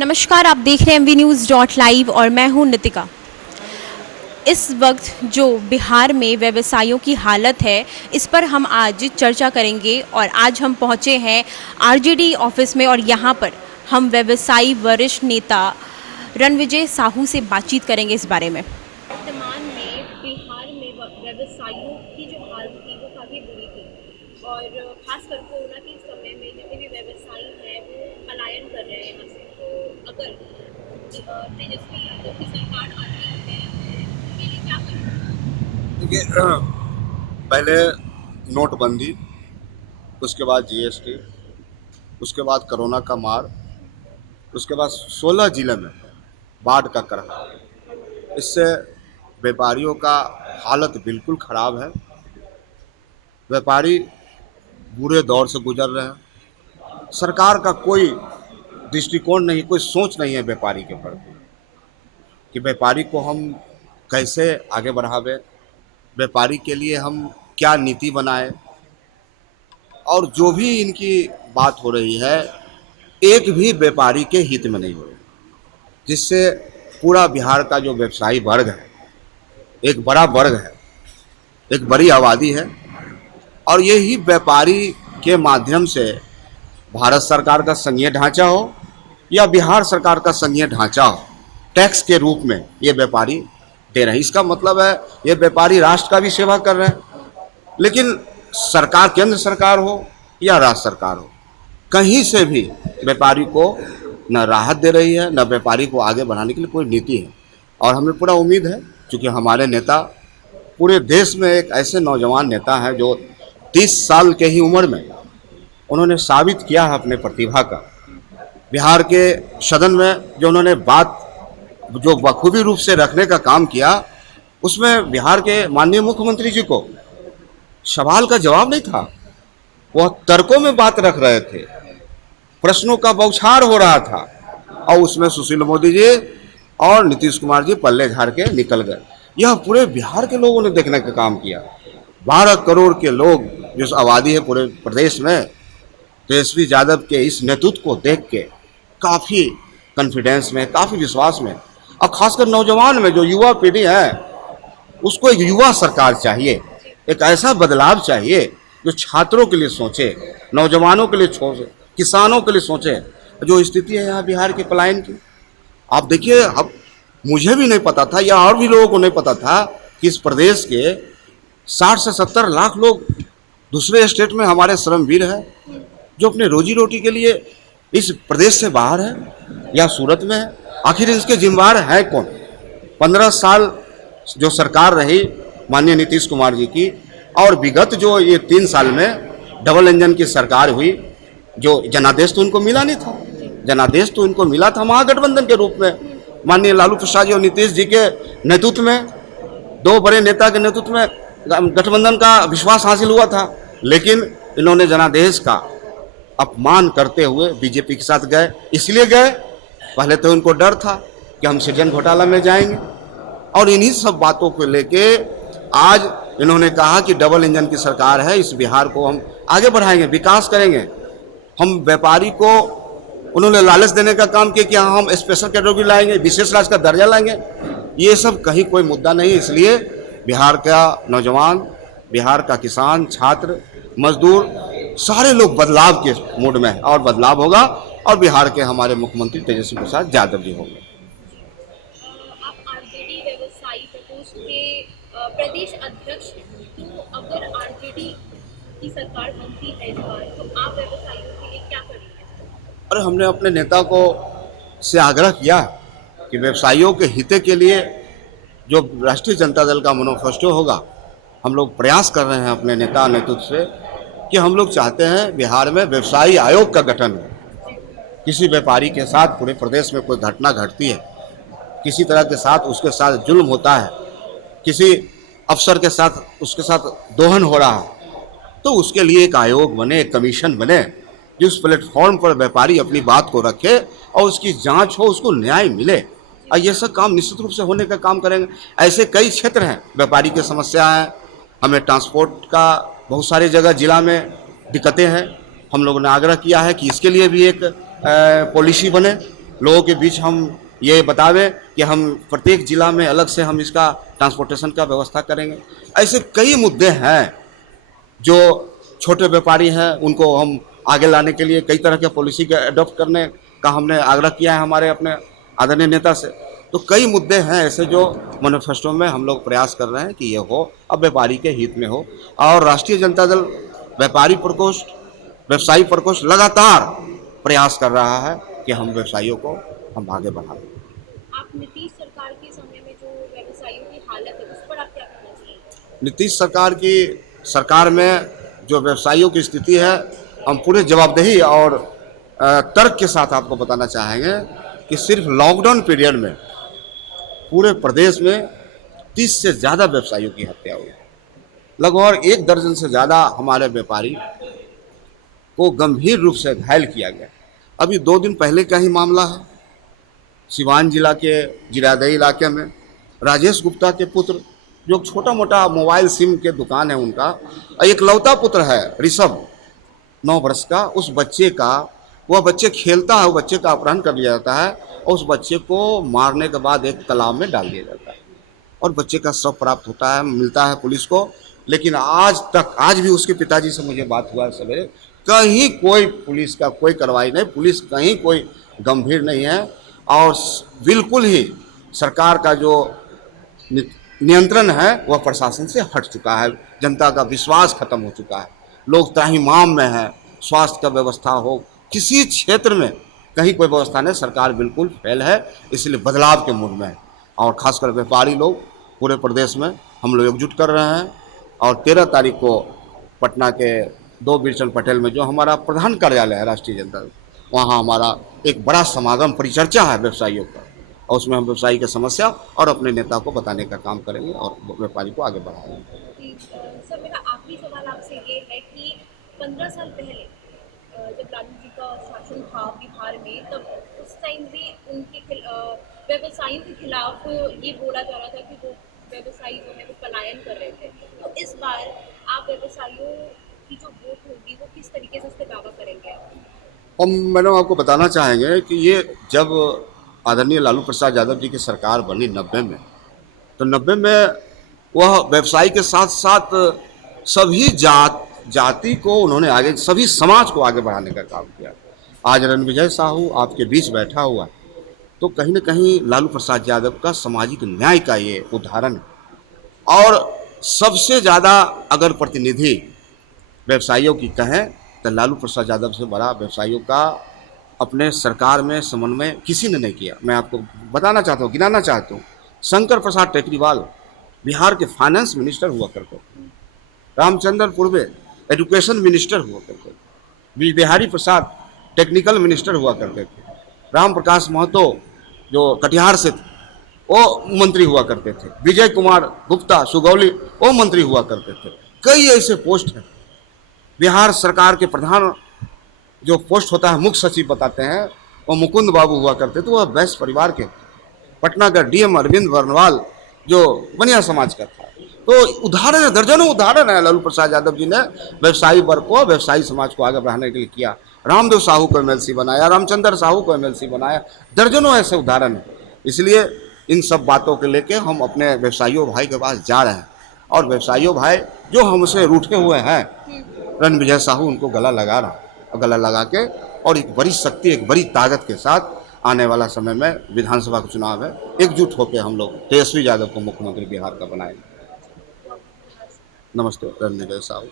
नमस्कार, आप देख रहे हैं MVNews.live और मैं हूं नितिका। इस वक्त जो बिहार में व्यवसायों की हालत है, इस पर हम आज चर्चा करेंगे और आज हम पहुंचे हैं आरजेडी ऑफिस में और यहां पर हम व्यवसायी वरिष्ठ नेता रणविजय साहू से बातचीत करेंगे इस बारे में। वर्तमान में बिहार में व्यवसायियों की जो हालत थी वो काफ़ी बुरी थी और खासकर कोरोना के समय में जितने भी व्यवसायी हैं वो पलायन कर रहे हैं यहाँ से। तो अगर तेजस्वी यादव की सरकार आती है तो उनके लिए क्या करें? देखिए, पहले नोटबंदी, उसके बाद जीएसटी, उसके बाद कोरोना का मार, उसके बाद 16 जिले में बाढ़ का कहर। इससे व्यापारियों का हालत बिल्कुल ख़राब है। व्यापारी बुरे दौर से गुजर रहे हैं। सरकार का कोई दृष्टिकोण नहीं, कोई सोच नहीं है व्यापारी के प्रति कि व्यापारी को हम कैसे आगे बढ़ावे, व्यापारी के लिए हम क्या नीति बनाए। और जो भी इनकी बात हो रही है, एक भी व्यापारी के हित में नहीं हो रही, जिससे पूरा बिहार का जो व्यवसायी वर्ग है, एक बड़ा वर्ग है, एक बड़ी आबादी है, और यही व्यापारी के माध्यम से भारत सरकार का संघीय ढांचा हो या बिहार सरकार का संघीय ढांचा हो, टैक्स के रूप में ये व्यापारी दे रहे हैं। इसका मतलब है ये व्यापारी राष्ट्र का भी सेवा कर रहे हैं। लेकिन सरकार, केंद्र सरकार हो या राज्य सरकार हो, कहीं से भी व्यापारी को न राहत दे रही है, न व्यापारी को आगे बढ़ाने के लिए कोई नीति है। और हमें पूरा उम्मीद है, क्योंकि हमारे नेता पूरे देश में एक ऐसे नौजवान नेता हैं जो 30 साल के ही उम्र में उन्होंने साबित किया है अपने प्रतिभा का। बिहार के सदन में जो उन्होंने बात जो बखूबी रूप से रखने का काम किया, उसमें बिहार के माननीय मुख्यमंत्री जी को सवाल का जवाब नहीं था, वह तर्कों में बात रख रहे थे, प्रश्नों का बौछार हो रहा था, और उसमें सुशील मोदी जी और नीतीश कुमार जी पल्ले झाड़ के निकल गए। यह पूरे बिहार के लोगों ने देखने का काम किया। 12 करोड़ के लोग जो आबादी है पूरे प्रदेश में, तेजस्वी यादव के इस नेतृत्व को देख के काफ़ी कॉन्फिडेंस में, काफ़ी विश्वास में, और खासकर नौजवान में, जो युवा पीढ़ी है, उसको एक युवा सरकार चाहिए। एक ऐसा बदलाव चाहिए जो छात्रों के लिए सोचे, नौजवानों के लिए सोचे, किसानों के लिए सोचे। जो स्थिति है यहाँ बिहार के पलायन की, आप देखिए। अब मुझे भी नहीं पता था या और भी लोगों को नहीं पता था कि इस प्रदेश के 60 से 70 लाख लोग दूसरे स्टेट में हमारे श्रमवीर हैं, जो अपने रोजी रोटी के लिए इस प्रदेश से बाहर है या सूरत में है। आखिर इसके जिम्मेदार है कौन? 15 साल जो सरकार रही माननीय नीतीश कुमार जी की, और विगत जो ये 3 साल में डबल इंजन की सरकार हुई, जो जनादेश तो उनको मिला नहीं था। जनादेश तो इनको मिला था महागठबंधन के रूप में, माननीय लालू प्रसाद जी और नीतीश जी के नेतृत्व में, दो बड़े नेता के नेतृत्व में गठबंधन का विश्वास हासिल हुआ था। लेकिन इन्होंने जनादेश का अपमान करते हुए बीजेपी के साथ गए। इसलिए गए, पहले तो उनको डर था कि हम सृजन घोटाला में जाएंगे, और इन्हीं सब बातों को लेके आज इन्होंने कहा कि डबल इंजन की सरकार है, इस बिहार को हम आगे बढ़ाएंगे, विकास करेंगे। हम व्यापारी को उन्होंने लालच देने का काम किया कि हाँ हम स्पेशल कैटेगरी लाएंगे, विशेष राज्य का दर्जा लाएंगे। ये सब कहीं कोई मुद्दा नहीं। इसलिए बिहार का नौजवान, बिहार का किसान, छात्र, मजदूर, सारे लोग बदलाव के मूड में हैं, और बदलाव होगा, और बिहार के हमारे मुख्यमंत्री तेजस्वी प्रसाद यादव जी होंगे। आप आरजेडी व्यवसायी प्रकोष्ठ के प्रदेश अध्यक्ष हैं, तो अगर आरजेडी की सरकार बनती है इस बार, तो आप व्यवसायियों के लिए क्या करेंगे? और हमने अपने नेता को से आग्रह किया कि व्यवसायियों के हित के लिए जो राष्ट्रीय जनता दल का मैनिफेस्टो होगा, हम लोग प्रयास कर रहे हैं अपने नेता नेतृत्व से कि हम लोग चाहते हैं बिहार में व्यवसायी आयोग का गठन हो। किसी व्यापारी के साथ पूरे प्रदेश में कोई घटना घटती है, किसी तरह के साथ उसके साथ जुल्म होता है, किसी अफसर के साथ उसके साथ दोहन हो रहा है, तो उसके लिए एक आयोग बने, एक कमीशन बने, जिस प्लेटफॉर्म पर व्यापारी अपनी बात को रखे और उसकी जांच हो, उसको न्याय मिले। और ये सब काम निश्चित रूप से होने का काम करेंगे। ऐसे कई क्षेत्र हैं व्यापारी की समस्या है, हमें ट्रांसपोर्ट का बहुत सारी जगह जिला में दिक्कतें हैं। हम लोगों ने आग्रह किया है कि इसके लिए भी एक पॉलिसी बने, लोगों के बीच हम ये बतावें कि हम प्रत्येक जिला में अलग से हम इसका ट्रांसपोर्टेशन का व्यवस्था करेंगे। ऐसे कई मुद्दे हैं जो छोटे व्यापारी हैं उनको हम आगे लाने के लिए कई तरह के पॉलिसी के अडॉप्ट करने का हमने आग्रह किया है हमारे अपने आदरणीय नेता से। तो कई मुद्दे हैं ऐसे जो मैनिफेस्टो में हम लोग प्रयास कर रहे हैं कि ये हो, अब व्यापारी के हित में हो। और राष्ट्रीय जनता दल व्यापारी प्रकोष्ठ, व्यवसायी प्रकोष्ठ लगातार प्रयास कर रहा है कि हम व्यवसायियों को हम आगे बढ़ाएं। आप नीतीश सरकार के समय में जो व्यवसायियों की हालत है उस पर आप क्या कहना चाहिए? नीतीश सरकार में जो व्यवसायियों की स्थिति है, हम पूरे जवाबदेही और तर्क के साथ आपको बताना चाहेंगे कि सिर्फ लॉकडाउन पीरियड में पूरे प्रदेश में 30 से ज़्यादा व्यवसायियों की हत्या हुई। लगभग 1 दर्जन से ज़्यादा हमारे व्यापारी को गंभीर रूप से घायल किया गया। अभी 2 दिन पहले का ही मामला है, सिवान जिला के जिरादई इलाके में राजेश गुप्ता के पुत्र, जो छोटा मोटा मोबाइल सिम के दुकान है उनका, एकलौता पुत्र है ऋषभ 9 वर्ष का, उस बच्चे का, वह बच्चे खेलता है, वो बच्चे का अपहरण कर लिया जाता है और उस बच्चे को मारने के बाद एक तालाब में डाल दिया जाता है और बच्चे का शव प्राप्त होता है, मिलता है पुलिस को। लेकिन आज भी उसके पिताजी से मुझे बात हुआ सवेरे, कहीं कोई पुलिस का कोई कार्रवाई नहीं, पुलिस कहीं कोई गंभीर नहीं है और बिल्कुल ही सरकार का जो नियंत्रण है वह प्रशासन से हट चुका है। जनता का विश्वास खत्म हो चुका है, लोग त्राहिमाम में है। स्वास्थ्य का व्यवस्था हो, किसी क्षेत्र में कहीं कोई व्यवस्था नहीं, सरकार बिल्कुल फेल है, इसलिए बदलाव के मूड में है। और खासकर व्यापारी लोग पूरे प्रदेश में हम लोग एकजुट कर रहे हैं और 13 तारीख को पटना के 2 बीरचंद पटेल में जो हमारा प्रधान कार्यालय है राष्ट्रीय जनता दल, वहाँ हमारा एक बड़ा समागम परिचर्चा है व्यवसायियों का और उसमें हम व्यवसायी की समस्या और अपने नेता को बताने का काम करेंगे और व्यापारी को आगे बढ़ाएंगे। सर, मेरा आखिरी सवाल आपसे ये है कि 15 साल पहले जब लालू जी का शासन था बिहार में, तब उस टाइम भी उनके व्यवसायियों के खिलाफ ये बोला जा रहा था कि वो व्यवसायी जो है वो पलायन कर रहे थे। तो इस बार आप व्यवसायियों की जो वोट होगी वो किस तरीके से उस पर दावा करेंगे? हम मैडम आपको बताना चाहेंगे कि ये जब आदरणीय लालू प्रसाद यादव जी की सरकार बनी 90 में, तो 90 में वह व्यवसायी के साथ साथ सभी जाति को उन्होंने आगे, सभी समाज को आगे बढ़ाने का काम किया। आज रणविजय साहू आपके बीच बैठा हुआ, तो कहीं न कहीं लालू प्रसाद यादव का सामाजिक न्याय का ये उदाहरण है। और सबसे ज़्यादा अगर प्रतिनिधि व्यवसायियों की कहें तो लालू प्रसाद यादव से बड़ा व्यवसायियों का अपने सरकार में समन्वय किसी ने नहीं किया। मैं आपको बताना चाहता हूँ, गिनाना चाहता हूँ, शंकर प्रसाद टेकरीवाल बिहार के फाइनेंस मिनिस्टर हुआ करते थे, रामचंद्र पूर्वे एजुकेशन मिनिस्टर हुआ करते थे, बिहारी प्रसाद टेक्निकल मिनिस्टर हुआ करते थे, राम प्रकाश महतो जो कटिहार से थे वो मंत्री हुआ करते थे, विजय कुमार गुप्ता सुगौली वो मंत्री हुआ करते थे। कई ऐसे पोस्ट हैं। बिहार सरकार के प्रधान जो पोस्ट होता है मुख्य सचिव बताते हैं, वो मुकुंद बाबू हुआ करते थे, वह वैश्य परिवार के। पटना का डीएम अरविंद वर्णवाल जो बनिया समाज का था। तो उदाहरण है, दर्जनों उदाहरण है लालू प्रसाद यादव जी ने व्यवसायी वर्ग को, व्यवसायी समाज को आगे बढ़ाने के लिए किया। रामदेव साहू को एमएलसी बनाया, रामचंद्र साहू को एमएलसी बनाया, दर्जनों ऐसे उदाहरण हैं। इसलिए इन सब बातों के लेके हम अपने व्यवसायियों भाई के पास जा रहे हैं और व्यवसायियों भाई जो हमसे रूठे हुए हैं, रणविजय साहू उनको गला लगा रहा है, गला लगा के और एक बड़ी शक्ति, एक बड़ी ताकत के साथ आने वाला समय में विधानसभा का चुनाव है, एकजुट होकर हम लोग तेजस्वी यादव को मुख्यमंत्री बिहार का बनाएंगे। नमस्ते रणविजय साहू।